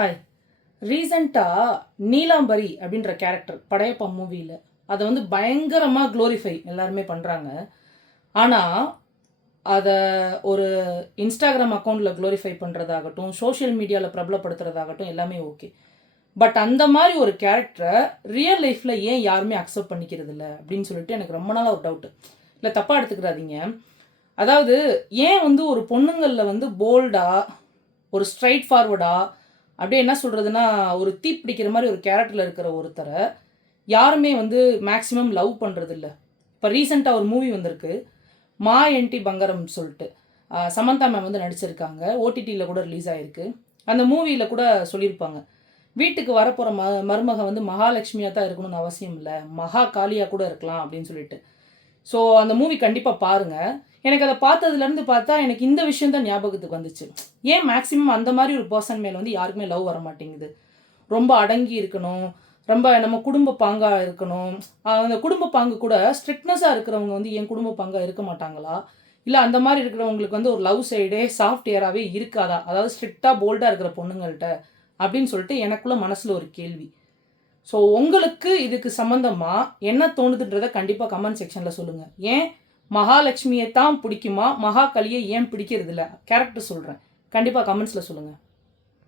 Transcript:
Hi. ரீசெண்டாக நீலாம்பரி அப்படின்ற character Padayappa மூவியில் அதை வந்து பயங்கரமாக க்ளோரிஃபை எல்லாருமே பண்ணுறாங்க. ஆனால் அதை ஒரு இன்ஸ்டாகிராம் அக்கௌண்ட்டில் க்ளோரிஃபை பண்ணுறதாகட்டும், சோஷியல் மீடியாவில் பிரபலப்படுத்துறதாகட்டும் எல்லாமே ஓகே. பட் அந்த மாதிரி ஒரு கேரக்டரை ரியல் லைஃப்பில் ஏன் யாருமே அக்செப்ட் பண்ணிக்கிறது இல்லை அப்படின்னு சொல்லிட்டு எனக்கு ரொம்ப நாளாக ஒரு டவுட்டு. இல்லை தப்பாக எடுத்துக்கிறாதீங்க. அதாவது ஏன் வந்து ஒரு பொண்ணுங்களில் வந்து போல்டாக ஒரு ஸ்ட்ரைட் ஃபார்வர்டாக அப்படியே என்ன சொல்கிறதுனா ஒரு தீ பிடிக்கிற மாதிரி ஒரு கேரக்டரில் இருக்கிற ஒருத்தரை யாருமே வந்து மேக்ஸிமம் லவ் பண்ணுறதில்ல. இப்போ ரீசெண்டாக ஒரு மூவி வந்திருக்கு, மா என்டி பங்கரம் சொல்லிட்டு. சமந்தா மேம் வந்து நடிச்சிருக்காங்க. ஓடிடியில் கூட ரிலீஸ் ஆகிருக்கு. அந்த மூவியில் கூட சொல்லியிருப்பாங்க, வீட்டுக்கு வரப்போகிற மருமக வந்து மகாலட்சுமியாக தான் இருக்கணும்னு அவசியம் இல்லை, மகா காளியாக கூட இருக்கலாம் அப்படின்னு சொல்லிட்டு. ஸோ அந்த மூவி கண்டிப்பாக பாருங்கள். எனக்கு அதை பார்த்ததுலேருந்து பார்த்தா எனக்கு இந்த விஷயம் தான் ஞாபகத்துக்கு வந்துச்சு. ஏன் மேக்ஸிமம் அந்த மாதிரி ஒரு பர்சன் மேலே வந்து யாருக்குமே லவ் வர மாட்டேங்குது. ரொம்ப அடங்கி இருக்கணும், ரொம்ப நம்ம குடும்ப பாங்காக இருக்கணும். அந்த குடும்ப பாங்கு கூட ஸ்ட்ரிக்ட்னஸாக இருக்கிறவங்க வந்து என் குடும்ப பாங்காக இருக்க மாட்டாங்களா? இல்லை அந்த மாதிரி இருக்கிறவங்களுக்கு வந்து ஒரு லவ் சைடே சாஃப்ட்வேராகவே இருக்காதா? அதாவது ஸ்ட்ரிக்டாக போல்டாக இருக்கிற பொண்ணுங்கள்கிட்ட அப்படின்னு சொல்லிட்டு எனக்குள்ள மனசில் ஒரு கேள்வி. ஸோ உங்களுக்கு இதுக்கு சம்மந்தமாக என்ன தோணுதுன்றதை கண்டிப்பாக கமெண்ட் செக்ஷனில் சொல்லுங்கள். ஏன் மகாலட்சுமியை தான் பிடிக்குமா, மகாகாளியை ஏன் பிடிக்கிறது இல்லை? கேரக்டர் சொல்கிறேன், கண்டிப்பாக கமெண்ட்ஸில் சொல்லுங்கள்.